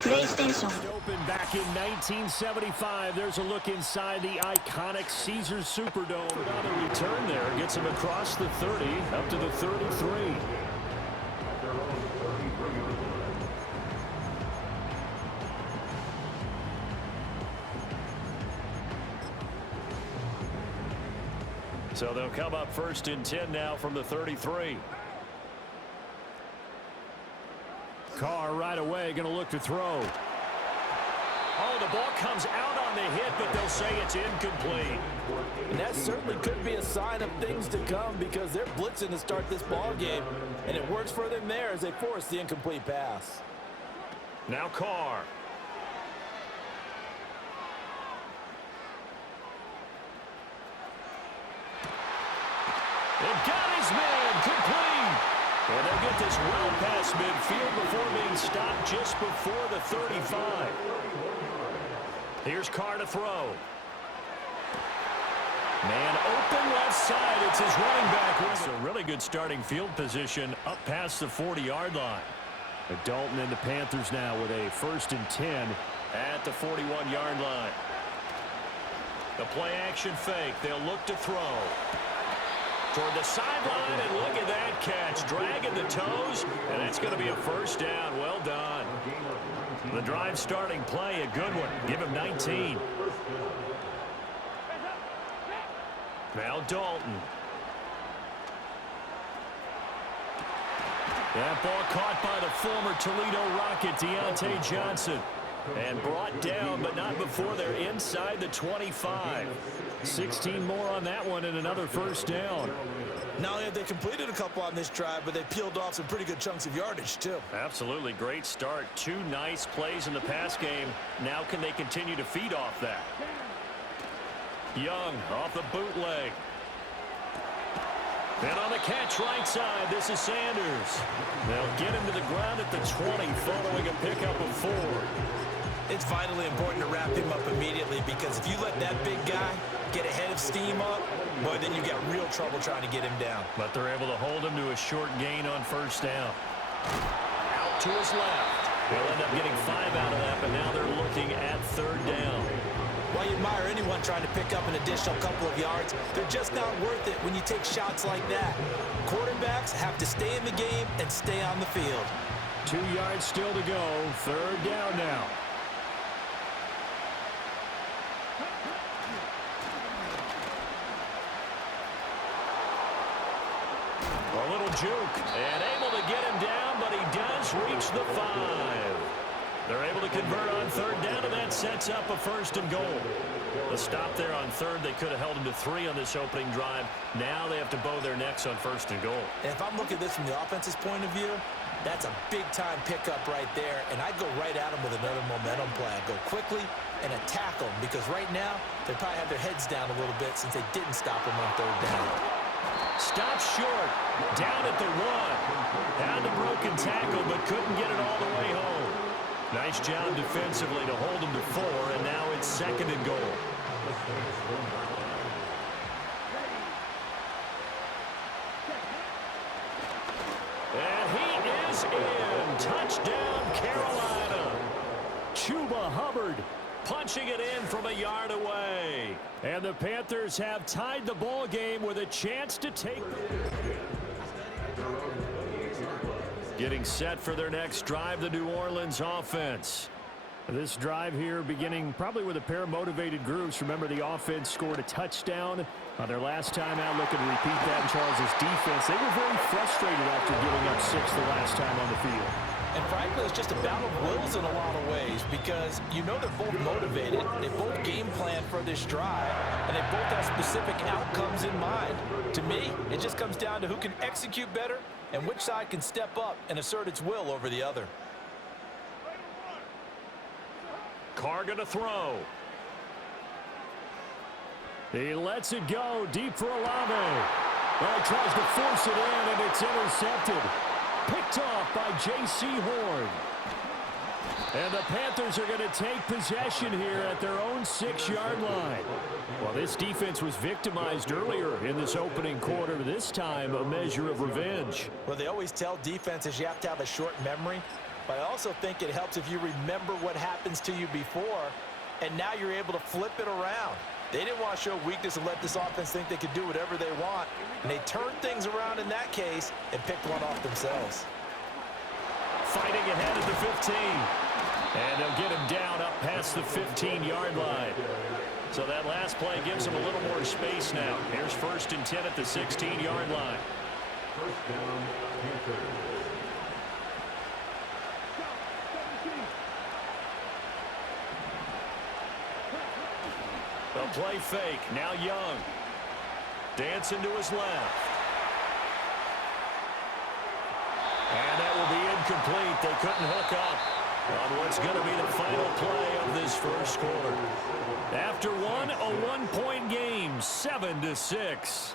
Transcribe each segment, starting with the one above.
PlayStation. Opened back in 1975. There's a look inside the iconic Caesars Superdome. On the return there, gets him across the 30, up to the 33. So they'll come up 1st and 10 now from the 33. Carr right away going to look to throw. Oh, the ball comes out on the hit, but they'll say it's incomplete. And that certainly could be a sign of things to come because they're blitzing to start this ball game, and it works for them there as they force the incomplete pass. Now Carr. It got his man complete. And they'll get this well past midfield before being stopped just before the 35. Here's Carr to throw. Man open left side. It's his running back. It's a really good starting field position up past the 40-yard line. But Dalton and the Panthers now with a 1st and 10 at the 41-yard line. The play action fake. They'll look to throw. Toward the sideline, and look at that catch. Dragging the toes, and that's going to be a 1st down. Well done. The drive starting play, a good one. Give him 19. Now Dalton. That ball caught by the former Toledo Rocket, Deontay Johnson. And brought down, but not before they're inside the 25. 16 more on that one and another 1st down. Not only have they completed a couple on this drive, but they peeled off some pretty good chunks of yardage, too. Absolutely great start. 2 nice plays in the pass game. Now can they continue to feed off that? Young off the bootleg. And on the catch right side, this is Sanders. They'll get him to the ground at the 20 following a pickup of 4. It's vitally important to wrap him up immediately because if you let that big guy get a head of steam up, boy, then you got real trouble trying to get him down. But they're able to hold him to a short gain on 1st down. Out to his left. They'll end up getting 5 out of that, but now they're looking at 3rd down. While you admire anyone trying to pick up an additional couple of yards, they're just not worth it when you take shots like that. Quarterbacks have to stay in the game and stay on the field. 2 yards still to go. 3rd down now. A little juke, and able to get him down, but he does reach the 5. They're able to convert on 3rd down, and that sets up a 1st and goal. The stop there on 3rd, they could have held him to 3 on this opening drive. Now they have to bow their necks on 1st and goal. And if I'm looking at this from the offense's point of view, that's a big-time pickup right there, and I'd go right at him with another momentum play. I'd go quickly and attack them because right now they probably have their heads down a little bit since they didn't stop him on 3rd down. Stopped short, down at the 1. Had the broken tackle, but couldn't get it all the way home. Nice job defensively to hold him to 4, and now it's 2nd and goal. And he is in. Touchdown, Carolina. Chuba Hubbard punching it in from a yard away. And the Panthers have tied the ball game with a chance to take the... Getting set for their next drive, the New Orleans offense. This drive here beginning probably with a pair of motivated groups. Remember, the offense scored a touchdown on their last time out, looking to repeat that in Charles' defense. They were very frustrated after giving up 6 the last time on the field. And frankly, it's just a battle of wills in a lot of ways because you know they're both motivated, they both game plan for this drive, and they both have specific outcomes in mind. To me, it just comes down to who can execute better and which side can step up and assert its will over the other. Carr going to throw. He lets it go deep for Olave. Well, he tries to force it in, and it's intercepted. Picked off by J.C. Horn. And the Panthers are going to take possession here at their own 6-yard line. Well, this defense was victimized earlier in this opening quarter. This time, a measure of revenge. Well, they always tell defenses you have to have a short memory. But I also think it helps if you remember what happens to you before, and now you're able to flip it around. They didn't want to show weakness and let this offense think they could do whatever they want. And they turned things around in that case and picked one off themselves. Fighting ahead at the 15. And they'll get him down up past the 15-yard line. So that last play gives them a little more space now. Here's 1st and 10 at the 16-yard line. First down, Panthers. They'll play fake. Now Young. Dancing to his left. And that will be incomplete. They couldn't hook up on what's going to be the final play of this first quarter. After one, a one-point game, 7-6.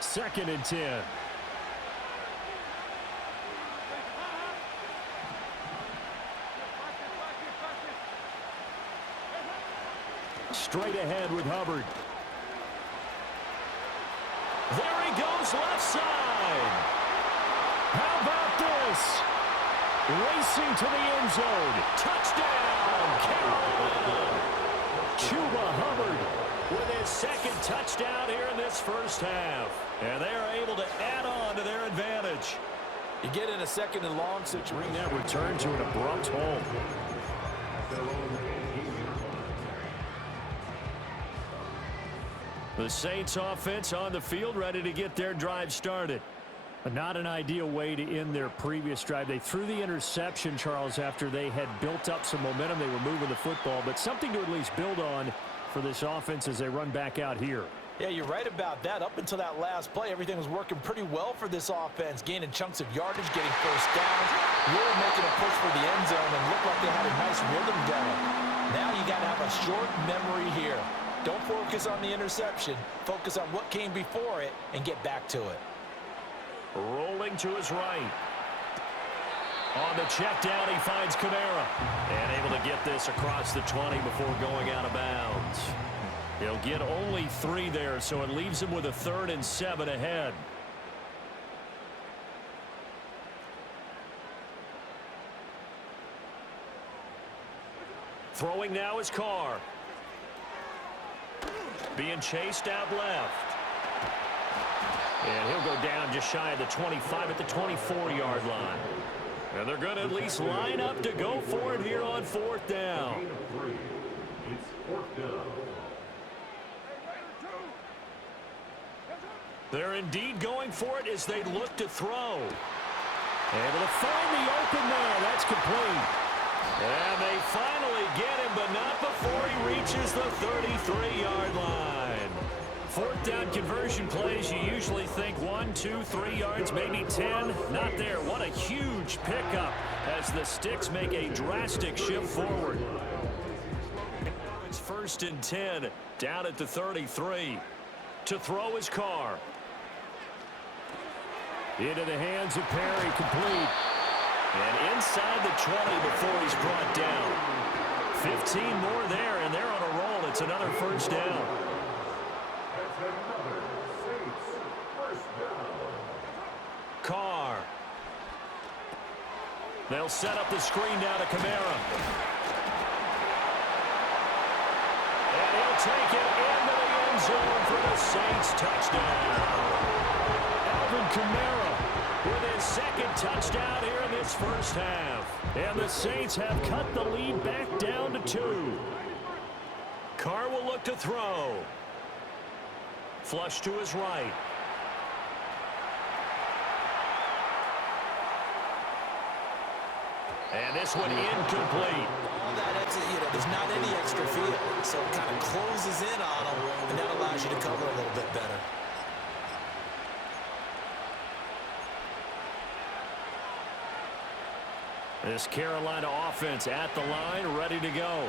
Second and 10. Straight ahead with Hubbard. There he goes, left side. How about this? Racing to the end zone. Touchdown, Carolina. Chuba Hubbard with his second touchdown here in this first half. And they are able to add on to their advantage. You get in a 2nd and long situation. Bring that return to an abrupt halt. The Saints offense on the field, ready to get their drive started. Not an ideal way to end their previous drive. They threw the interception, Charles, after they had built up some momentum. They were moving the football, but something to at least build on for this offense as they run back out here. Yeah, you're right about that. Up until that last play, everything was working pretty well for this offense, gaining chunks of yardage, getting first downs, really making a push for the end zone, and looked like they had a nice rhythm going. Now you got to have a short memory here. Don't focus on the interception. Focus on what came before it and get back to it. Rolling to his right. On the check down, he finds Kamara. And able to get this across the 20 before going out of bounds. He'll get only 3 there, so it leaves him with a 3rd and 7 ahead. Throwing now is Carr. Being chased out left. And he'll go down just shy of the 25 at the 24-yard line. And they're going to at least line up to go for it here on 4th down. It's 4th down. They're indeed going for it as they look to throw. Able to find the open man. That's complete. And they finally get him, but not before he reaches the 33-yard line. 4th down conversion plays, you usually think 1, 2, 3 yards, maybe 10. Not there. What a huge pickup as the Sticks make a drastic shift forward. It's 1st and 10 down at the 33. To throw his Carr. Into the hands of Perry, complete. And inside the 20 before he's brought down. 15 more there, and they're on a roll. It's another 1st down. That's another Saints 1st down. Carr. They'll set up the screen down to Kamara. And he'll take it into the end zone for the Saints touchdown. Alvin Kamara with his 2nd touchdown here in this first half. And the Saints have cut the lead back down to 2. Carr will look to throw. Flush to his right. And this one incomplete. All that exit, there's not any extra field, so it kind of closes in on them, and that allows you to cover a little bit better. This Carolina offense at the line, ready to go.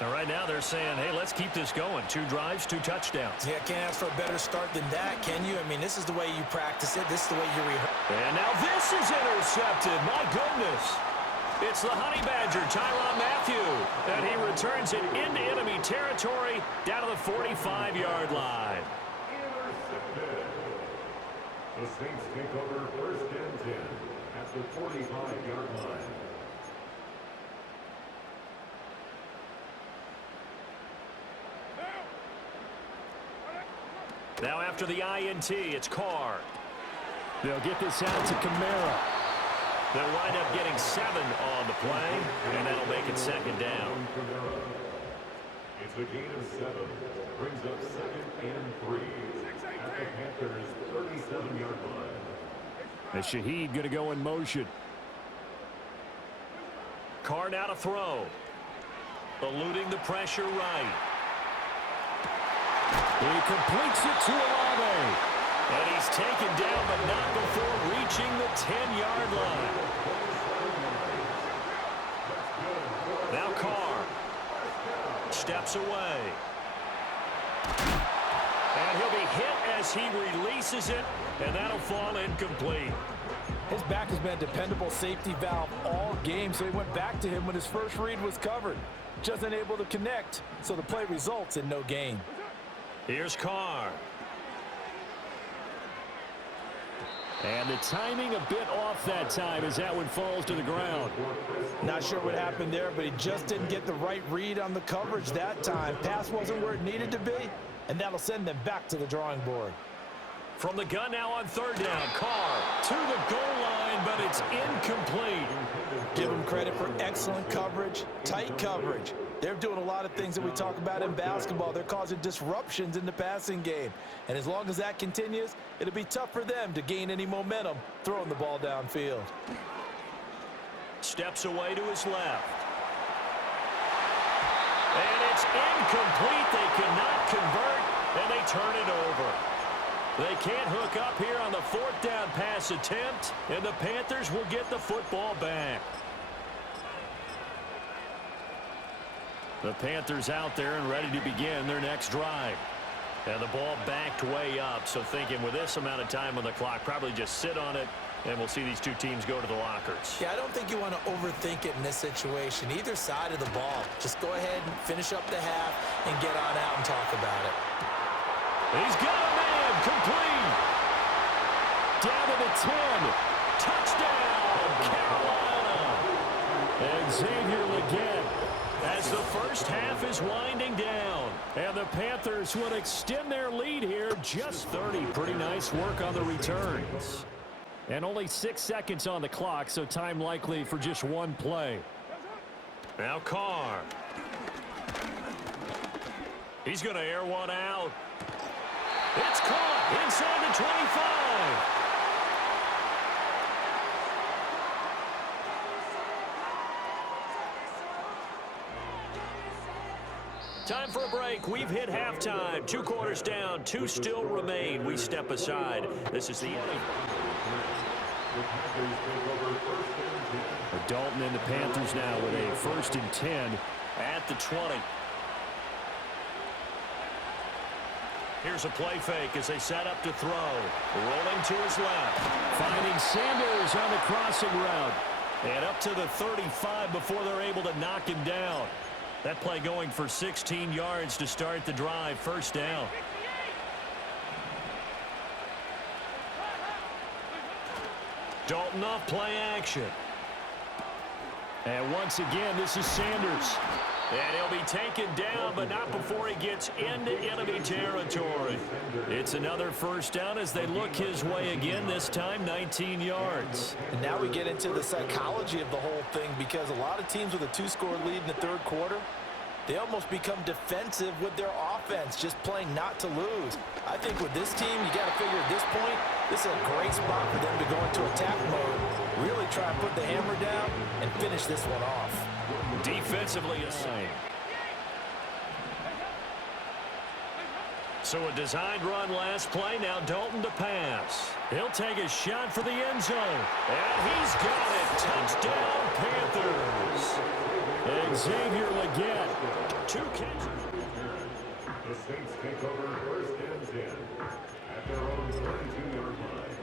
And right now they're saying, hey, let's keep this going. 2 drives, 2 touchdowns. Yeah, can't ask for a better start than that, can you? I mean, this is the way you practice it. This is the way you rehearse. And now this is intercepted. My goodness. It's the Honey Badger, Tyrann Mathieu, and he returns it into enemy territory down to the 45-yard line. Intercepted. The Saints take over first and 10 at the 45-yard line. Now after the INT, it's Carr. They'll get this out to Kamara. They'll wind up getting 7 on the play, and that'll make it second down. It's a gain of 7. Brings up second and 3 at the Panthers' 37-yard line. And Shaheed going to go in motion. Carr now to throw. Eluding the pressure right. He completes it to Olave. And he's taken down, but not before reaching the 10-yard line. Now Carr steps away. And he'll be hit as he releases it, and that'll fall incomplete. His back has been a dependable safety valve all game, so he went back to him when his first read was covered. Just unable to connect, so the play results in no gain. Here's Carr. And the timing a bit off that time as that one falls to the ground. Not sure what happened there, but he just didn't get the right read on the coverage that time. Pass wasn't where it needed to be, and that'll send them back to the drawing board. From the gun now on third down, Carr to the goal line, but it's incomplete. Give him credit for excellent coverage, tight coverage. They're doing a lot of things that we talk about in basketball. They're causing disruptions in the passing game. And as long as that continues, it'll be tough for them to gain any momentum throwing the ball downfield. Steps away to his left. And it's incomplete. They cannot convert, and they turn it over. They can't hook up here on the fourth down pass attempt, and the Panthers will get the football back. The Panthers out there and ready to begin their next drive. And the ball backed way up, so thinking with this amount of time on the clock, probably just sit on it, and we'll see these two teams go to the lockers. Yeah, I don't think you want to overthink it in this situation. Either side of the ball. Just go ahead and finish up the half and get on out and talk about it. He's got a man, complete. Down to the 10. Touchdown, Carolina. And Xavier Legette, as the first half is winding down. And the Panthers will extend their lead here, just 30. Pretty nice work on the returns. And only 6 seconds on the clock, so time likely for just one play. Now Carr. He's going to air one out. It's caught inside the 25. Time for a break. We've hit halftime. 2 quarters down. 2 still remain. We step aside. This is the end. Dalton and the Panthers now with a 1st and 10 at the 20. Here's a play fake as they set up to throw. Rolling to his left. Finding Sanders on the crossing route. And up to the 35 before they're able to knock him down. That play going for 16 yards to start the drive. First down. Dalton off play action. And once again, this is Sanders. And he'll be taken down, but not before he gets into enemy territory. It's another first down as they look his way again, this time 19 yards. And now we get into the psychology of the whole thing, because a lot of teams with a 2-score lead in the third quarter, they almost become defensive with their offense, just playing not to lose. I think with this team, you got to figure at this point, this is a great spot for them to go into attack mode, really try and put the hammer down and finish this one off. Defensively assigned. So a designed run last play. Now Dalton to pass. He'll take a shot for the end zone. And he's got it. Touchdown, Panthers. Xavier Legette. 2 catches. The Saints take over 1st and 10 at their own 32-yard line.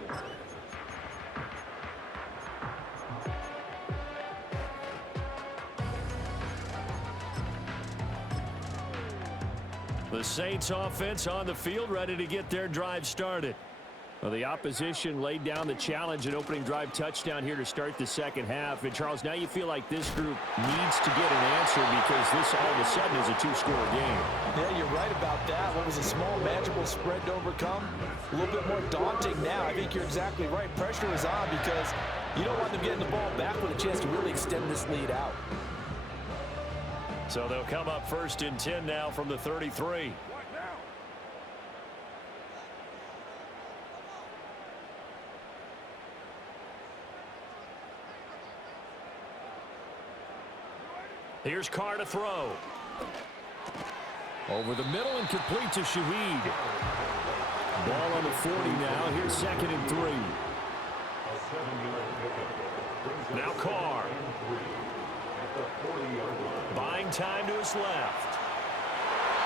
the Saints offense on the field, ready to get their drive started. Well, the opposition laid down the challenge and opening drive touchdown here to start the second half. And, Charles, now you feel like this group needs to get an answer because this all of a sudden is a two-score game. Yeah, you're right about that. What was a small, manageable spread to overcome? A little bit more daunting now. I think you're exactly right. Pressure is on because you don't want them getting the ball back with a chance to really extend this lead out. So they'll come up 1st and 10 now from the 33. Here's Carr to throw. Over the middle and complete to Shaheed. Ball on the 40 now. Here's 2nd and 3. Now Carr. Buying time to his left.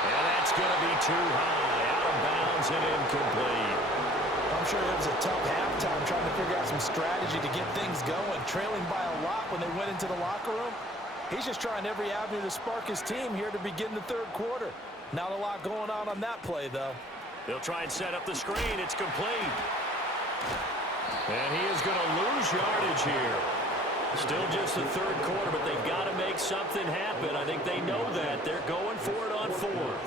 And that's going to be too high. Out of bounds and incomplete. I'm sure it was a tough halftime trying to figure out some strategy to get things going. Trailing by a lot when they went into the locker room. He's just trying every avenue to spark his team here to begin the third quarter. Not a lot going on that play, though. They'll try and set up the screen. It's complete. And he is going to lose yardage here. Still just the third quarter, but they've got to make something happen. I think they know that. They're going for it on 4th.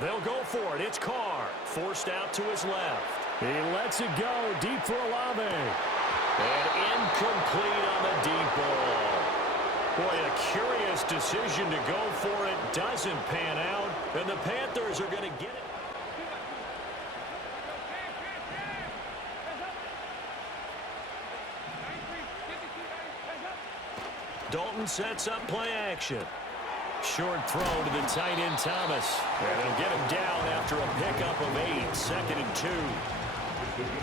They'll go for it. It's Carr. Forced out to his left. He lets it go deep for Olave. And incomplete on the deep ball. Boy, a curious decision to go for it. Doesn't pan out. And the Panthers are going to get it. Dalton sets up play action. Short throw to the tight end Thomas. And they'll get him down after a pickup of 8. 2nd and 2.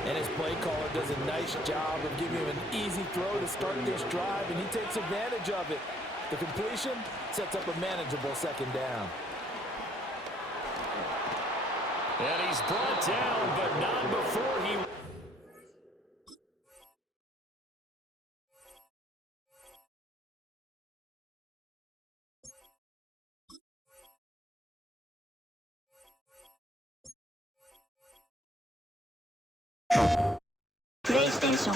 And his play caller does a nice job of giving him an easy throw to start this drive, and he takes advantage of it. The completion sets up a manageable 2nd down. And he's brought down, but not before he... PlayStation